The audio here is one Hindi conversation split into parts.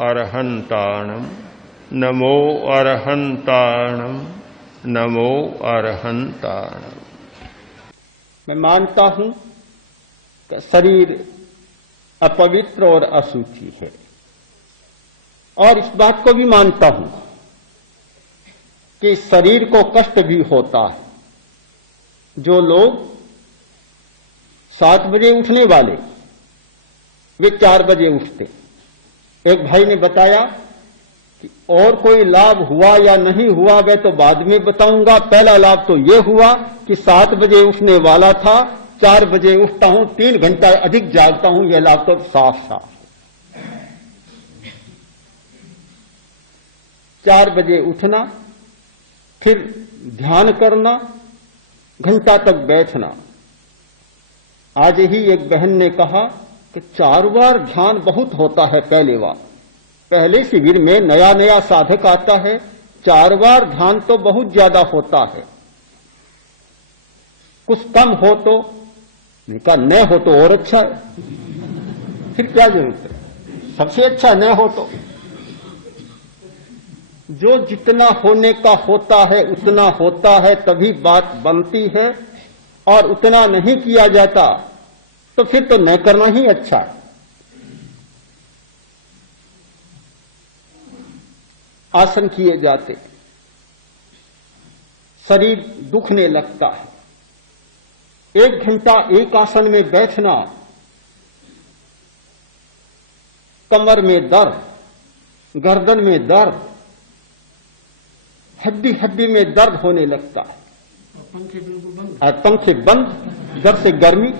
अरहंताणम नमो अरहंताणम नमो अरहंताणम। मैं मानता हूं कि शरीर अपवित्र और अशुचि है, और इस बात को भी मानता हूं कि शरीर को कष्ट भी होता है। जो लोग 7 बजे उठने वाले वे 4 बजे उठते। एक भाई ने बताया कि और कोई लाभ हुआ या नहीं हुआ वह तो बाद में बताऊंगा, पहला लाभ तो यह हुआ कि 7 बजे उठने वाला था, 4 बजे उठता हूं, 3 घंटा अधिक जागता हूं, यह लाभ तो साफ साफ। 4 बजे उठना, फिर ध्यान करना, घंटा तक बैठना। आज ही एक बहन ने कहा कि 4 बार ध्यान बहुत होता है पहले शिविर में नया नया साधक आता है, 4 बार ध्यान तो बहुत ज्यादा होता है, कुछ कम हो तो कहा न हो तो और अच्छा है, फिर क्या जरूरत है, सबसे अच्छा न हो तो। जो जितना होने का होता है उतना होता है, तभी बात बनती है, और उतना नहीं किया जाता तो फिर तो न करना ही अच्छा है। आसन किए जाते, शरीर दुखने लगता है, 1 घंटा एक आसन में बैठना, कमर में दर्द, गर्दन में दर्द, हड्डी हड्डी में दर्द होने लगता है, पंखे बिल्कुल बंद, और पंखे बंद, दर्द से गर्मी,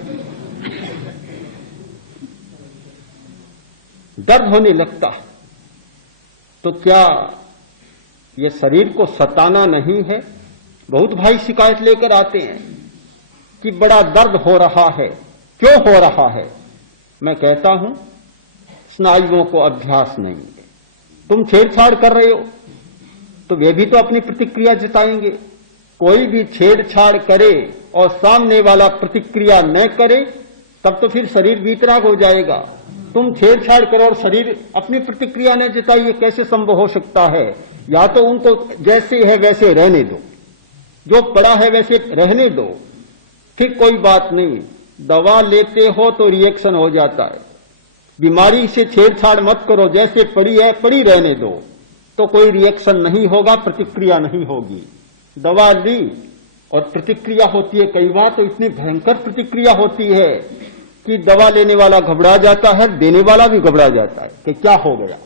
दर्द होने लगता है। तो क्या ये शरीर को सताना नहीं है? बहुत भाई शिकायत लेकर आते हैं कि बड़ा दर्द हो रहा है, क्यों हो रहा है? मैं कहता हूं स्नायुओं को अभ्यास नहीं है। तुम छेड़छाड़ कर रहे हो तो वे भी तो अपनी प्रतिक्रिया जताएंगे। कोई भी छेड़छाड़ करे और सामने वाला प्रतिक्रिया न करे तब तो फिर शरीर वीतराग हो जाएगा। तुम छेड़छाड़ करो और शरीर अपनी प्रतिक्रिया न जताइए, कैसे संभव हो सकता है? या तो उनको जैसे है वैसे रहने दो, जो पड़ा है वैसे रहने दो, फिर कोई बात नहीं। दवा लेते हो तो रिएक्शन हो जाता है, बीमारी से छेड़छाड़ मत करो, जैसे पड़ी है पड़ी रहने दो, तो कोई रिएक्शन नहीं होगा, प्रतिक्रिया नहीं होगी। दवा ली और प्रतिक्रिया होती है, कई बार तो इतनी भयंकर प्रतिक्रिया होती है कि दवा लेने वाला घबरा जाता है, देने वाला भी घबरा जाता है कि क्या हो गया।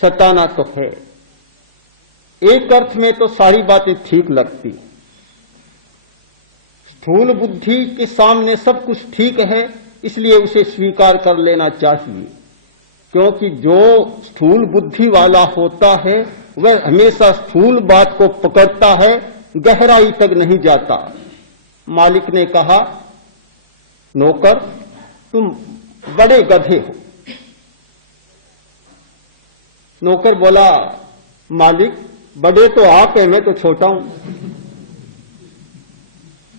सताना तो है, एक अर्थ में तो सारी बातें ठीक लगती, स्थूल बुद्धि के सामने सब कुछ ठीक है, इसलिए उसे स्वीकार कर लेना चाहिए। क्योंकि जो स्थूल बुद्धि वाला होता है वह हमेशा स्थूल बात को पकड़ता है, गहराई तक नहीं जाता। मालिक ने कहा, नौकर तुम बड़े गधे हो। नौकर बोला, मालिक बड़े तो आप हैं, मैं तो छोटा हूं।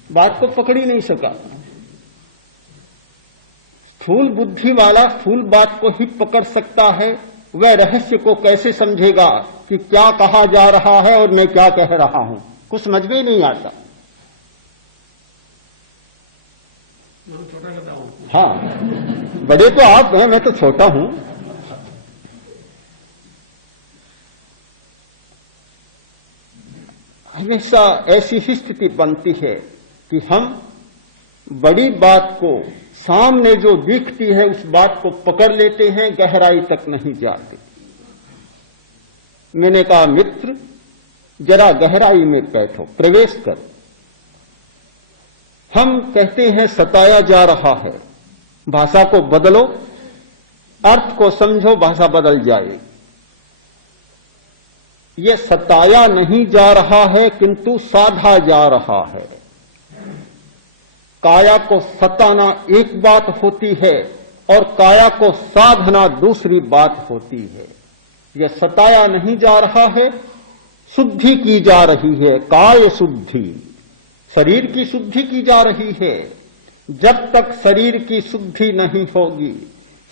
बात को पकड़ ही नहीं सका। स्थूल बुद्धि वाला स्थूल बात को ही पकड़ सकता है, वह रहस्य को कैसे समझेगा कि क्या कहा जा रहा है और मैं क्या कह रहा हूं? कुछ समझ में ही नहीं आता। हाँ, बड़े तो आप हैं, मैं तो छोटा हूं। हमेशा ऐसी ही स्थिति बनती है कि हम बड़ी बात को, सामने जो दिखती है उस बात को पकड़ लेते हैं, गहराई तक नहीं जाते। मैंने कहा, मित्र जरा गहराई में बैठो, प्रवेश करो। हम कहते हैं सताया जा रहा है, भाषा को बदलो, अर्थ को समझो, भाषा बदल जाएगी। ये सताया नहीं जा रहा है किंतु साधा जा रहा है। काया को सताना एक बात होती है और काया को साधना दूसरी बात होती है। यह सताया नहीं जा रहा है, शुद्धि की जा रही है, काय शुद्धि, शरीर की शुद्धि की जा रही है। जब तक शरीर की शुद्धि नहीं होगी,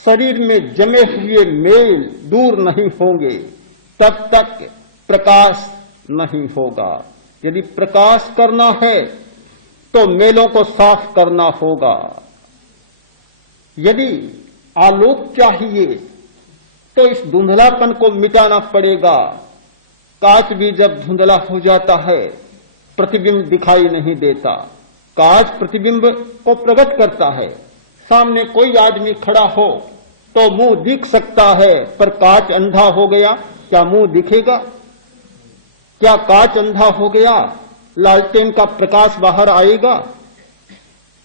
शरीर में जमे हुए मेल दूर नहीं होंगे तब तक प्रकाश नहीं होगा। यदि प्रकाश करना है तो मेलों को साफ करना होगा। यदि आलोक चाहिए तो इस धुंधलापन को मिटाना पड़ेगा। कांच भी जब धुंधला हो जाता है प्रतिबिंब दिखाई नहीं देता। कांच प्रतिबिंब को प्रकट करता है। सामने कोई आदमी खड़ा हो तो मुंह दिख सकता है, पर कांच अंधा हो गया, क्या मुंह दिखेगा? क्या कांच अंधा हो गया, लालटेन का प्रकाश बाहर आएगा?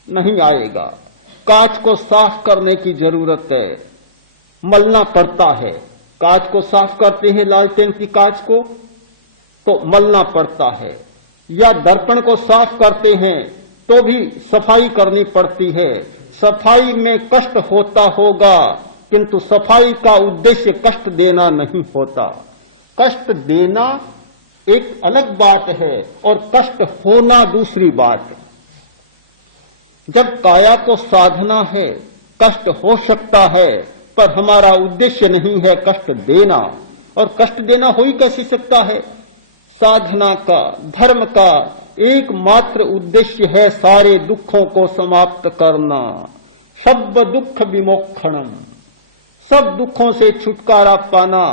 नहीं आएगा। कांच को साफ करने की जरूरत है, मलना पड़ता है। कांच को साफ करते हैं, लालटेन की कांच को, तो मलना पड़ता है। या दर्पण को साफ करते हैं तो भी सफाई करनी पड़ती है। सफाई में कष्ट होता होगा, किंतु सफाई का उद्देश्य कष्ट देना नहीं होता। कष्ट देना एक अलग बात है और कष्ट होना दूसरी बात है। जब काया को साधना है, कष्ट हो सकता है, पर हमारा उद्देश्य नहीं है कष्ट देना। और कष्ट देना हो ही कैसे सकता है? साधना का, धर्म का एकमात्र उद्देश्य है सारे दुखों को समाप्त करना। सब दुख विमोक्षणम, सब दुखों से छुटकारा पाना।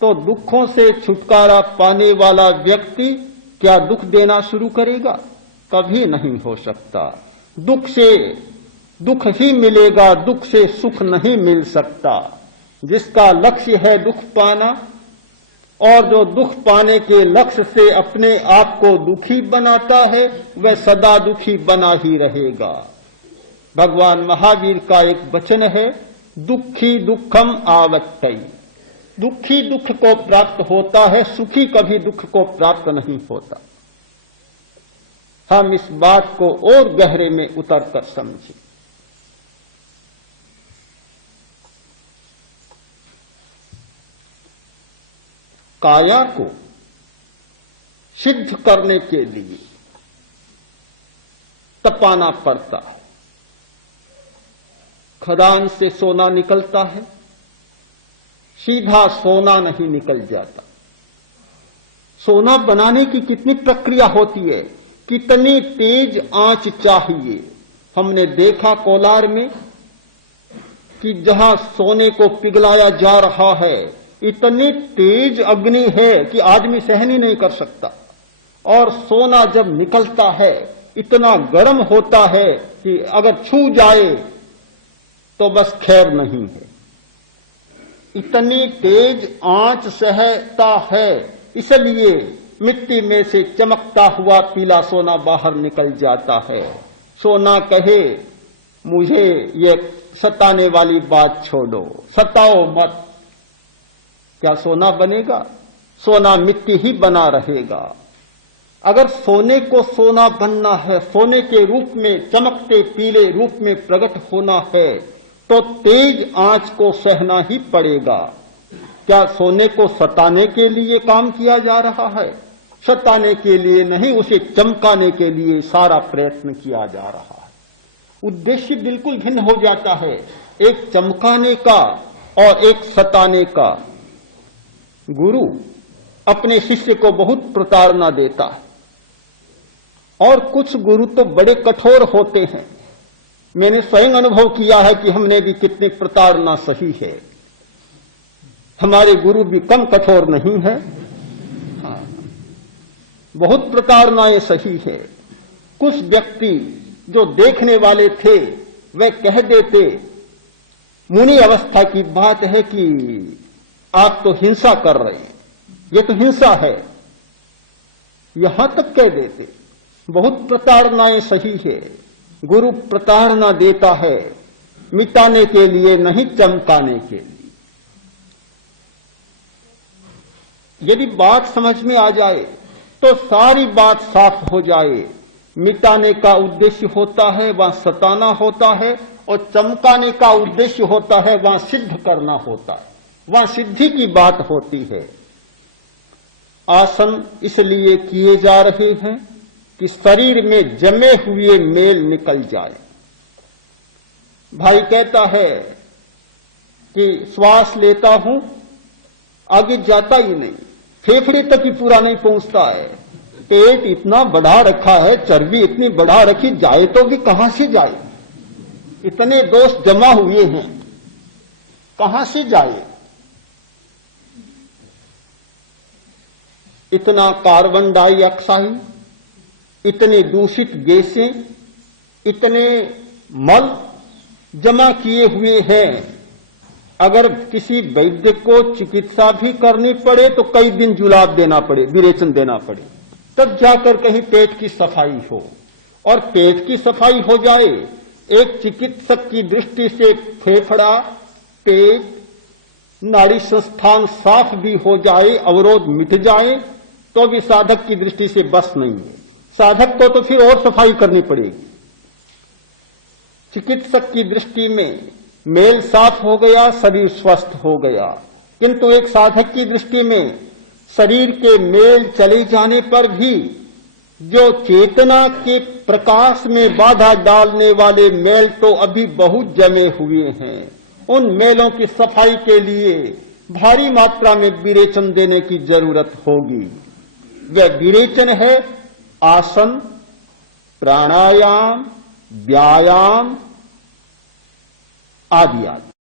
तो दुखों से छुटकारा पाने वाला व्यक्ति क्या दुख देना शुरू करेगा? कभी नहीं हो सकता। दुख से दुख ही मिलेगा, दुख से सुख नहीं मिल सकता। जिसका लक्ष्य है दुख पाना और जो दुख पाने के लक्ष्य से अपने आप को दुखी बनाता है, वह सदा दुखी बना ही रहेगा। भगवान महावीर का एक वचन है, दुखी दुखम आवत्तई। दुखी दुख को प्राप्त होता है, सुखी कभी दुख को प्राप्त नहीं होता। हम इस बात को और गहरे में उतरकर समझें। काया को सिद्ध करने के लिए तपाना पड़ता है। खदान से सोना निकलता है, सीधा सोना नहीं निकल जाता। सोना बनाने की कितनी प्रक्रिया होती है, कितनी तेज आंच चाहिए। हमने देखा कोलार में कि जहां सोने को पिघलाया जा रहा है, इतनी तेज अग्नि है कि आदमी सहन ही नहीं कर सकता। और सोना जब निकलता है इतना गर्म होता है कि अगर छू जाए तो बस खैर नहीं है। इतनी तेज आंच सहता है, इसलिए मिट्टी में से चमकता हुआ पीला सोना बाहर निकल जाता है। सोना कहे, मुझे ये सताने वाली बात छोड़ो, सताओ मत। क्या सोना बनेगा? सोना मिट्टी ही बना रहेगा। अगर सोने को सोना बनना है, सोने के रूप में, चमकते पीले रूप में प्रकट होना है, तो तेज आंच को सहना ही पड़ेगा। क्या सोने को सताने के लिए काम किया जा रहा है? सताने के लिए नहीं, उसे चमकाने के लिए सारा प्रयत्न किया जा रहा है। उद्देश्य बिल्कुल भिन्न हो जाता है, एक चमकाने का और एक सताने का। गुरु अपने शिष्य को बहुत प्रताड़ना देता है, और कुछ गुरु तो बड़े कठोर होते हैं। मैंने स्वयं अनुभव किया है कि हमने भी कितनी प्रताड़ना सही है। हमारे गुरु भी कम कठोर नहीं है। हाँ, बहुत प्रताड़नाएं सही है। कुछ व्यक्ति जो देखने वाले थे वे कह देते, मुनि अवस्था की बात है कि आप तो हिंसा कर रहे हैं, ये तो हिंसा है, यहां तक कह देते। बहुत प्रताड़नाएं सही है। गुरु प्रताड़ना देता है मिटाने के लिए, नहीं चमकाने के लिए। यदि बात समझ में आ जाए तो सारी बात साफ हो जाए। मिटाने का उद्देश्य होता है, वहां सताना होता है, और चमकाने का उद्देश्य होता है, वहां सिद्ध करना होता है, वहां सिद्धि की बात होती है। आसन इसलिए किए जा रहे हैं कि शरीर में जमे हुए मेल निकल जाए। भाई कहता है कि श्वास लेता हूं, आगे जाता ही नहीं, फेफड़े तक ही पूरा नहीं पहुंचता है। पेट इतना बढ़ा रखा है, चर्बी इतनी बढ़ा रखी, जाए तो भी कहां से जाए? इतने दोष जमा हुए हैं, कहां से जाए? इतना कार्बन डाइऑक्साइड, इतने दूषित गैसें, इतने मल जमा किए हुए हैं। अगर किसी वैद्य को चिकित्सा भी करनी पड़े तो कई दिन जुलाब देना पड़े, विरेचन देना पड़े, तब जाकर कहीं पेट की सफाई हो। और पेट की सफाई हो जाए, एक चिकित्सक की दृष्टि से फेफड़ा, पेट, नाड़ी संस्थान साफ भी हो जाए, अवरोध मिट जाए, तो भी साधक की दृष्टि से बस नहीं है। साधक को तो फिर और सफाई करनी पड़ेगी। चिकित्सक की दृष्टि में मेल साफ हो गया, शरीर स्वस्थ हो गया, किंतु एक साधक की दृष्टि में शरीर के मेल चले जाने पर भी जो चेतना के प्रकाश में बाधा डालने वाले मेल तो अभी बहुत जमे हुए हैं। उन मेलों की सफाई के लिए भारी मात्रा में विरेचन देने की जरूरत होगी। वह विरेचन है आसन, प्राणायाम, व्यायाम आदि आदि।